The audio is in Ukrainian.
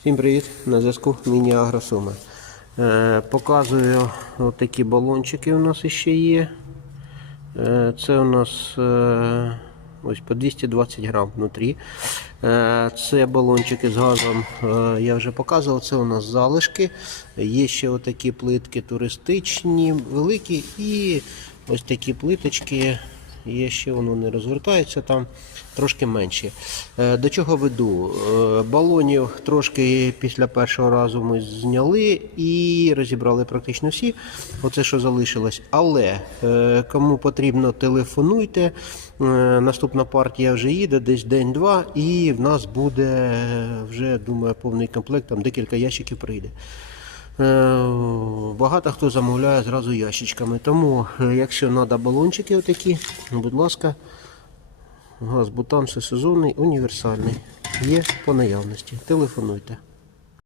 Всім привіт! На зв'язку Міні Агросуми. Е, показую от такі балончики у нас ще є. Е, це у нас е, ось по 220 грам внутрі. Е, це балончики з газом, я вже показував, це у нас залишки. Є ще отакі плитки туристичні, великі і ось такі плиточки. Є ще воно не розвертається там трошки менші. Е, До чого веду? Е, Балонів трошки після першого разу ми зняли і розібрали практично всі. Оце що залишилось. Але е, кому потрібно, телефонуйте. Наступна партія вже їде, десь день-два, і в нас буде вже, думаю, повний комплект, там декілька ящиків прийде. Багато хто замовляє зразу ящичками. Тому, е, якщо треба балончики отакі, будь ласка, газ бутан сезонний, універсальний. Є по наявності. Телефонуйте.